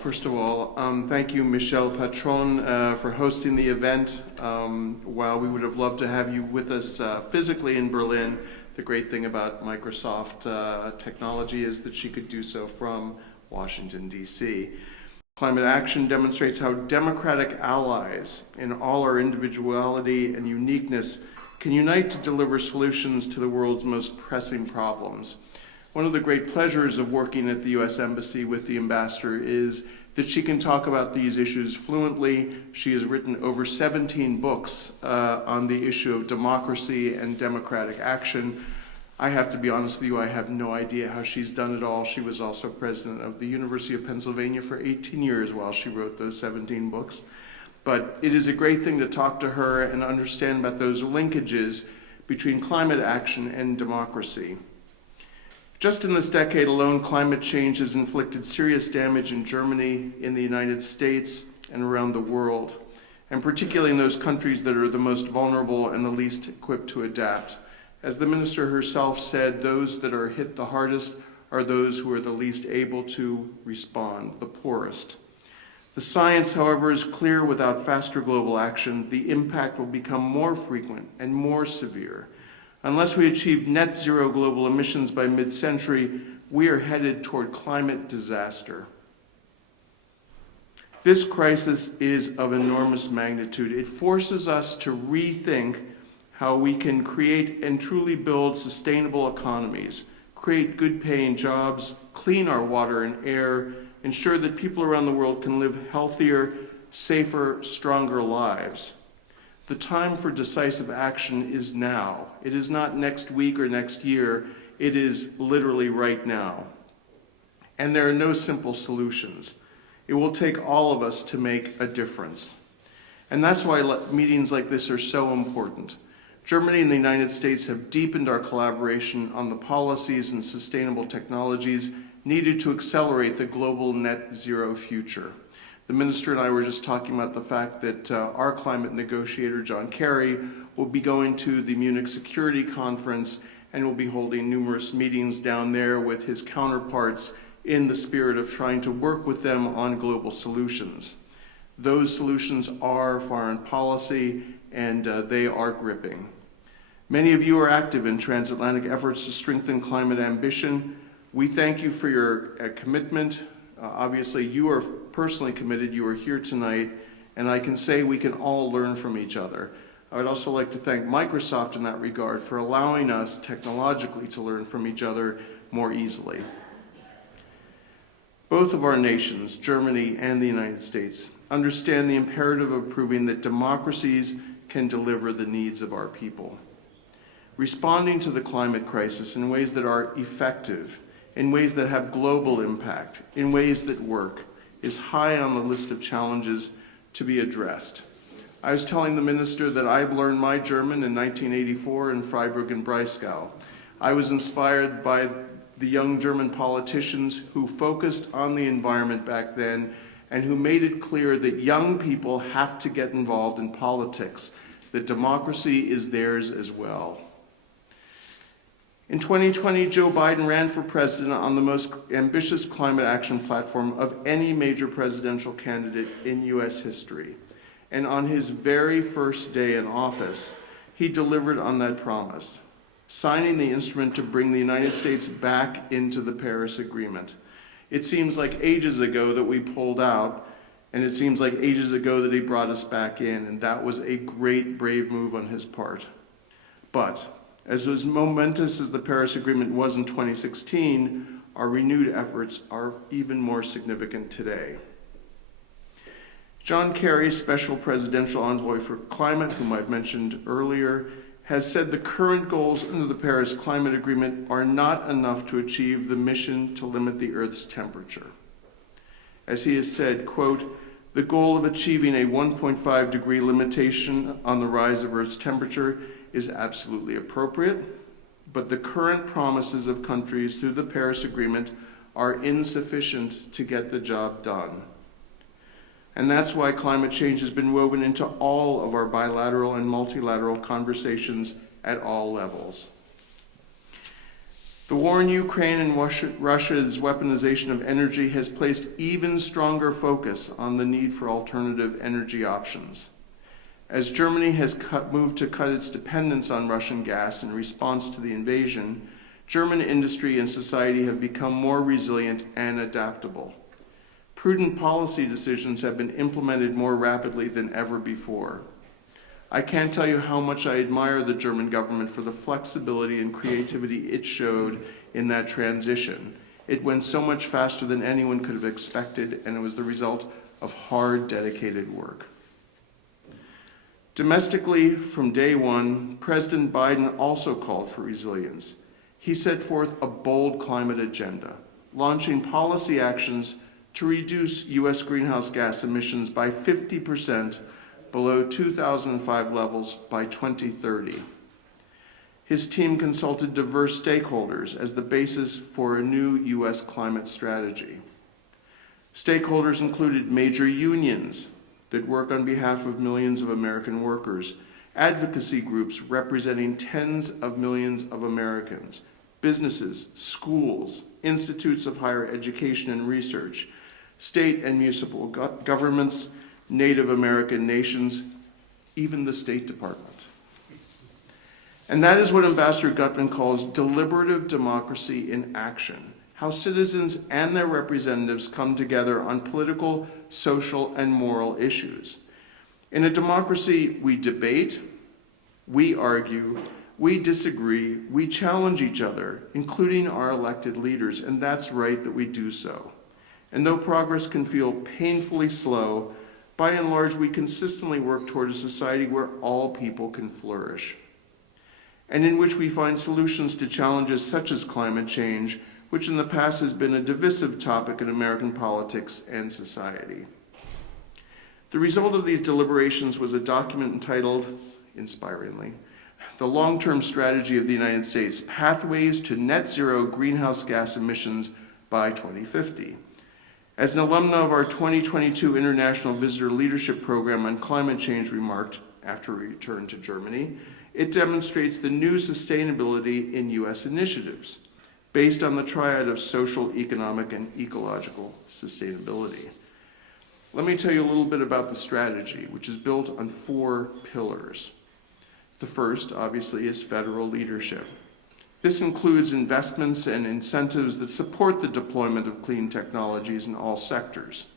First of all, thank you, Michelle Patron, for hosting the event. While we would have loved to have you with us physically in Berlin, the great thing about Microsoft technology is that she could do so from Washington, D.C. Climate action demonstrates how democratic allies, in all our individuality and uniqueness, can unite to deliver solutions to the world's most pressing problems. One of the great pleasures of working at the U.S. Embassy with the ambassador is that she can talk about these issues fluently. She has written over 17 books on the issue of democracy and democratic action. I have to be honest with you, I have no idea how she's done it all. She was also president of the University of Pennsylvania for 18 years while she wrote those 17 books. But it is a great thing to talk to her and understand about those linkages between climate action and democracy. Just in this decade alone, climate change has inflicted serious damage in Germany, in the United States, and around the world, and particularly in those countries that are the most vulnerable and the least equipped to adapt. As the minister herself said, those that are hit the hardest are those who are the least able to respond, the poorest. The science, however, is clear: without faster global action, the impact will become more frequent and more severe. Unless we achieve net zero global emissions by mid-century, we are headed toward climate disaster. This crisis is of enormous magnitude. It forces us to rethink how we can create and truly build sustainable economies, create good-paying jobs, clean our water and air, ensure that people around the world can live healthier, safer, stronger lives. The time for decisive action is now. It is not next week or next year. It is literally right now. And there are no simple solutions. It will take all of us to make a difference. And that's why meetings like this are so important. Germany and the United States have deepened our collaboration on the policies and sustainable technologies needed to accelerate the global net zero future. The minister and I were just talking about the fact that our climate negotiator, John Kerry, will be going to the Munich Security Conference and will be holding numerous meetings down there with his counterparts in the spirit of trying to work with them on global solutions. Those solutions are foreign policy, and they are gripping. Many of you are active in transatlantic efforts to strengthen climate ambition. We thank you for your commitment. Obviously, you are personally committed. You are here tonight, and I can say we can all learn from each other. I would also like to thank Microsoft in that regard for allowing us technologically to learn from each other more easily. Both of our nations, Germany and the United States, understand the imperative of proving that democracies can deliver the needs of our people. Responding to the climate crisis in ways that are effective, in ways that have global impact, in ways that work, is high on the list of challenges to be addressed. I was telling the minister that I learned my German in 1984 in Freiburg and Breisgau. I was inspired by the young German politicians who focused on the environment back then and who made it clear that young people have to get involved in politics, that democracy is theirs as well. In 2020, Joe Biden ran for president on the most ambitious climate action platform of any major presidential candidate in U.S. history. And on his very first day in office, he delivered on that promise, signing the instrument to bring the United States back into the Paris Agreement. It seems like ages ago that we pulled out, and it seems like ages ago that he brought us back in, and that was a great, brave move on his part. But as momentous as the Paris Agreement was in 2016, our renewed efforts are even more significant today. John Kerry, Special Presidential Envoy for Climate, whom I've mentioned earlier, has said the current goals under the Paris Climate Agreement are not enough to achieve the mission to limit the Earth's temperature. As he has said, quote, "The goal of achieving a 1.5 degree limitation on the rise of Earth's temperature is absolutely appropriate, but the current promises of countries through the Paris Agreement are insufficient to get the job done." And that's why climate change has been woven into all of our bilateral and multilateral conversations at all levels. The war in Ukraine and Russia's weaponization of energy has placed even stronger focus on the need for alternative energy options. As Germany has moved to cut its dependence on Russian gas in response to the invasion, German industry and society have become more resilient and adaptable. Prudent policy decisions have been implemented more rapidly than ever before. I can't tell you how much I admire the German government for the flexibility and creativity it showed in that transition. It went so much faster than anyone could have expected, and it was the result of hard, dedicated work. Domestically, from day one, President Biden also called for resilience. He set forth a bold climate agenda, launching policy actions to reduce U.S. greenhouse gas emissions by 50% below 2005 levels by 2030. His team consulted diverse stakeholders as the basis for a new U.S. climate strategy. Stakeholders included major unions that work on behalf of millions of American workers, advocacy groups representing tens of millions of Americans, businesses, schools, institutes of higher education and research, state and municipal governments, Native American nations, even the State Department. And that is what Ambassador Gutman calls deliberative democracy in action, how citizens and their representatives come together on political, social, and moral issues. In a democracy, we debate, we argue, we disagree, we challenge each other, including our elected leaders, and that's right that we do so. And though progress can feel painfully slow, by and large, we consistently work toward a society where all people can flourish, and in which we find solutions to challenges such as climate change, which in the past has been a divisive topic in American politics and society. The result of these deliberations was a document entitled, inspiringly, The Long-Term Strategy of the United States, Pathways to Net Zero Greenhouse Gas Emissions by 2050. As an alumna of our 2022 International Visitor Leadership Program on Climate Change remarked after we returned to Germany, it demonstrates the new sustainability in U.S. initiatives based on the triad of social, economic, and ecological sustainability. Let me tell you a little bit about the strategy, which is built on 4 pillars. The first, obviously, is federal leadership. This includes investments and incentives that support the deployment of clean technologies in all sectors,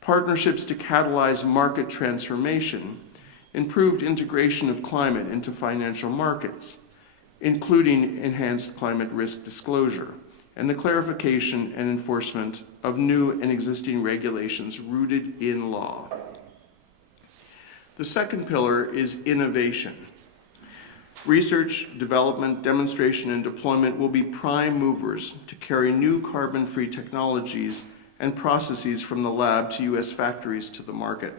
partnerships to catalyze market transformation, improved integration of climate into financial markets, including enhanced climate risk disclosure, and the clarification and enforcement of new and existing regulations rooted in law. The second pillar is innovation. Research, development, demonstration, and deployment will be prime movers to carry new carbon-free technologies and processes from the lab to U.S. factories to the market.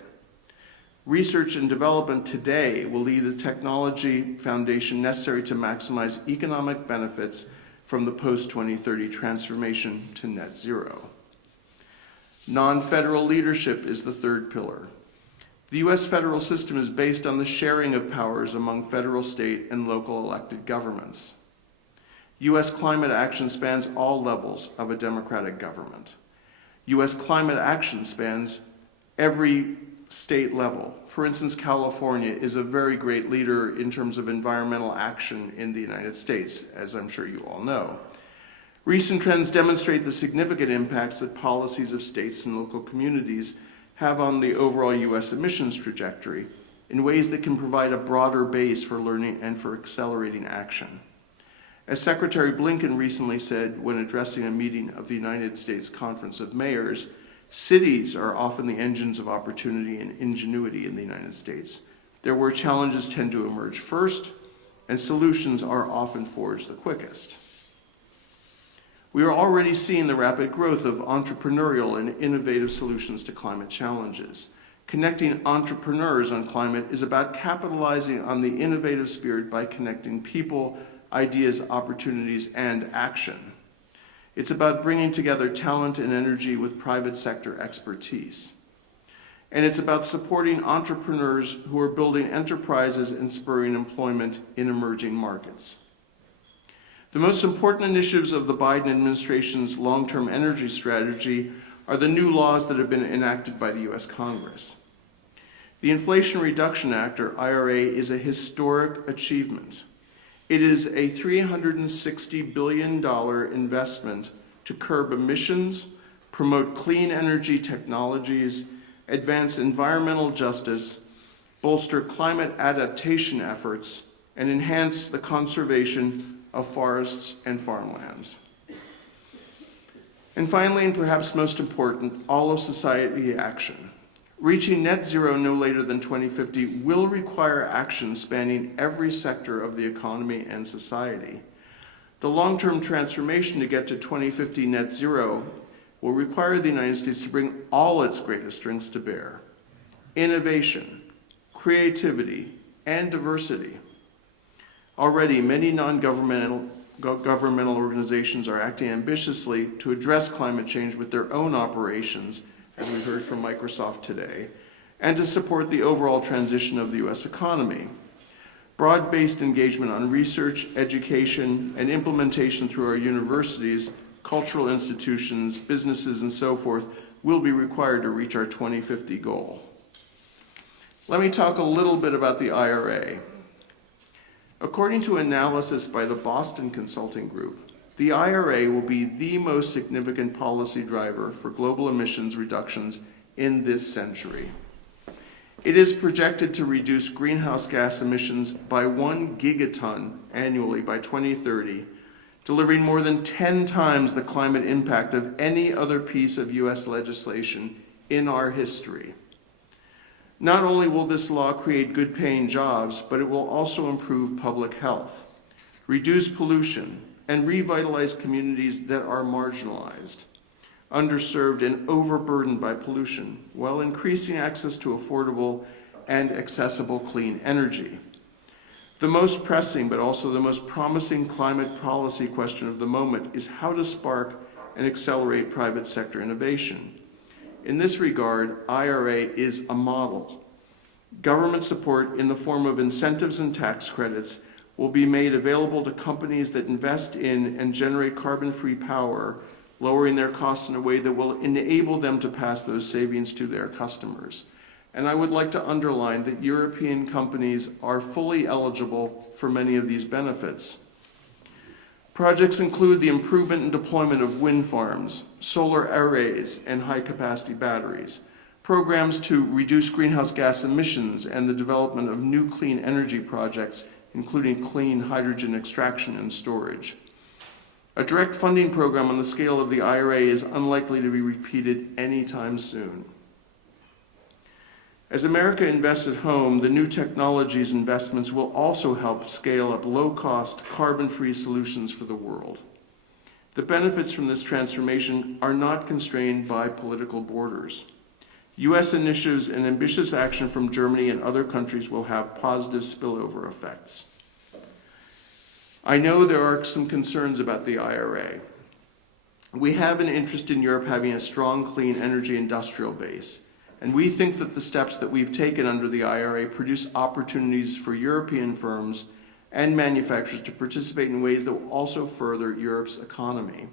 Research and development today will lay the technology foundation necessary to maximize economic benefits from the post-2030 transformation to net zero. Non-federal leadership is the third pillar. The U.S. federal system is based on the sharing of powers among federal, state, and local elected governments. U.S. climate action spans all levels of a democratic government. U.S. climate action spans every state level. For instance, California is a very great leader in terms of environmental action in the United States, as I'm sure you all know. Recent trends demonstrate the significant impacts that policies of states and local communities have on the overall U.S. emissions trajectory in ways that can provide a broader base for learning and for accelerating action. As Secretary Blinken recently said when addressing a meeting of the United States Conference of Mayors, cities are often the engines of opportunity and ingenuity in the United States. They're where challenges tend to emerge first, and solutions are often forged the quickest. We are already seeing the rapid growth of entrepreneurial and innovative solutions to climate challenges. Connecting entrepreneurs on climate is about capitalizing on the innovative spirit by connecting people, ideas, opportunities, and action. It's about bringing together talent and energy with private sector expertise. And it's about supporting entrepreneurs who are building enterprises and spurring employment in emerging markets. The most important initiatives of the Biden administration's long-term energy strategy are the new laws that have been enacted by the U.S. Congress. The Inflation Reduction Act, or IRA, is a historic achievement. It is a $360 billion investment to curb emissions, promote clean energy technologies, advance environmental justice, bolster climate adaptation efforts, and enhance the conservation of forests and farmlands. And finally, and perhaps most important, all of society action. Reaching net zero no later than 2050 will require action spanning every sector of the economy and society. The long-term transformation to get to 2050 net zero will require the United States to bring all its greatest strengths to bear: innovation, creativity, and diversity. Already, many non-governmental organizations are acting ambitiously to address climate change with their own operations, as we heard from Microsoft today, and to support the overall transition of the U.S. economy. Broad-based engagement on research, education, and implementation through our universities, cultural institutions, businesses, and so forth will be required to reach our 2050 goal. Let me talk a little bit about the IRA. According to analysis by the Boston Consulting Group, the IRA will be the most significant policy driver for global emissions reductions in this century. It is projected to reduce greenhouse gas emissions by 1 gigaton annually by 2030, delivering more than 10 times the climate impact of any other piece of U.S. legislation in our history. Not only will this law create good-paying jobs, but it will also improve public health, reduce pollution, and revitalize communities that are marginalized, underserved, and overburdened by pollution, while increasing access to affordable and accessible clean energy. The most pressing, but also the most promising climate policy question of the moment is how to spark and accelerate private sector innovation. In this regard, IRA is a model. Government support in the form of incentives and tax credits will be made available to companies that invest in and generate carbon-free power, lowering their costs in a way that will enable them to pass those savings to their customers. And I would like to underline that European companies are fully eligible for many of these benefits. Projects include the improvement and deployment of wind farms, solar arrays, and high-capacity batteries, programs to reduce greenhouse gas emissions, and the development of new clean energy projects, including clean hydrogen extraction and storage. A direct funding program on the scale of the IRA is unlikely to be repeated anytime soon. As America invests at home, the new technologies investments will also help scale up low-cost, carbon-free solutions for the world. The benefits from this transformation are not constrained by political borders. U.S. initiatives and ambitious action from Germany and other countries will have positive spillover effects. I know there are some concerns about the IRA. We have an interest in Europe having a strong clean energy industrial base, and we think that the steps that we've taken under the IRA produce opportunities for European firms and manufacturers to participate in ways that will also further Europe's economy.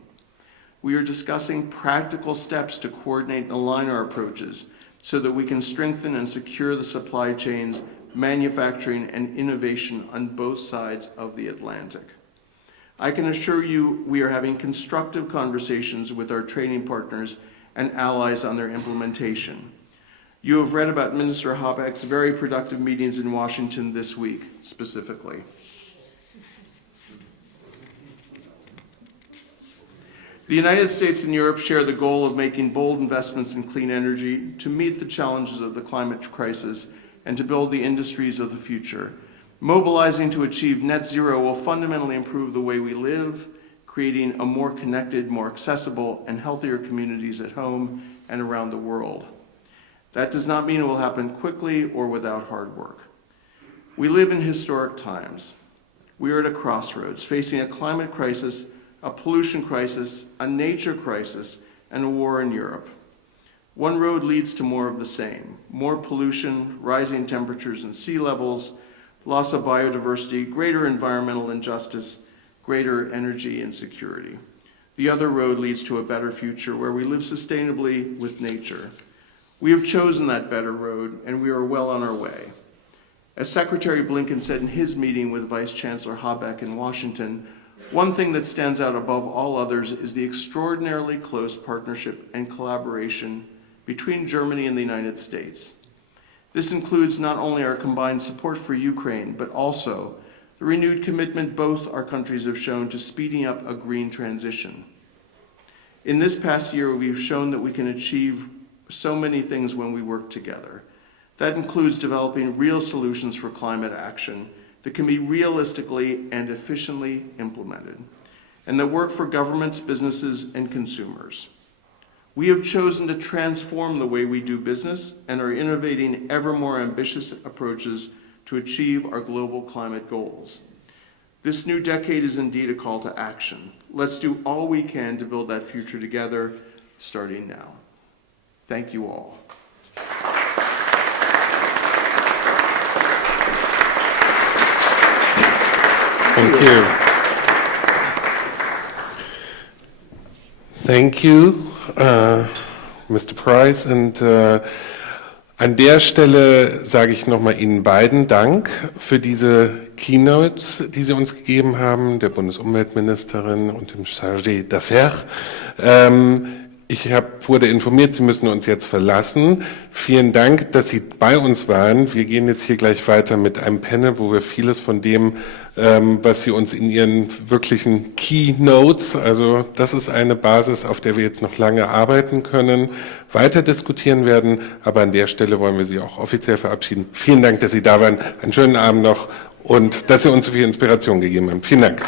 We are discussing practical steps to coordinate and align our approaches so that we can strengthen and secure the supply chains, manufacturing, and innovation on both sides of the Atlantic. I can assure you we are having constructive conversations with our trading partners and allies on their implementation. You have read about Minister Habeck's very productive meetings in Washington this week, specifically. The United States and Europe share the goal of making bold investments in clean energy to meet the challenges of the climate crisis and to build the industries of the future. Mobilizing to achieve net zero will fundamentally improve the way we live, creating a more connected, more accessible, and healthier communities at home and around the world. That does not mean it will happen quickly or without hard work. We live in historic times. We are at a crossroads, facing a climate crisis, a pollution crisis, a nature crisis, and a war in Europe. One road leads to more of the same: more pollution, rising temperatures and sea levels, loss of biodiversity, greater environmental injustice, greater energy and security. The other road leads to a better future where we live sustainably with nature. We have chosen that better road, and we are well on our way. As Secretary Blinken said in his meeting with Vice Chancellor Habeck in Washington, one thing that stands out above all others is the extraordinarily close partnership and collaboration between Germany and the United States. This includes not only our combined support for Ukraine, but also the renewed commitment both our countries have shown to speeding up a green transition. In this past year, we've shown that we can achieve so many things when we work together. That includes developing real solutions for climate action that can be realistically and efficiently implemented, and that work for governments, businesses, and consumers. We have chosen to transform the way we do business and are innovating ever more ambitious approaches to achieve our global climate goals. This new decade is indeed a call to action. Let's do all we can to build that future together, starting now. Thank you all. Thank you. Thank you, Mr. Price. Und an der Stelle sage ich nochmal Ihnen beiden Dank für diese Keynotes, die Sie uns gegeben haben, der Bundesumweltministerin und dem Chargé d'Affaires. Ich wurde informiert, Sie müssen uns jetzt verlassen. Vielen Dank, dass Sie bei uns waren. Wir gehen jetzt hier gleich weiter mit einem Panel, wo wir vieles von dem, was Sie uns in Ihren wirklichen Keynotes, also das ist eine Basis, auf der wir jetzt noch lange arbeiten können, weiter diskutieren werden. Aber an der Stelle wollen wir Sie auch offiziell verabschieden. Vielen Dank, dass Sie da waren. Einen schönen Abend noch und dass Sie uns so viel Inspiration gegeben haben. Vielen Dank.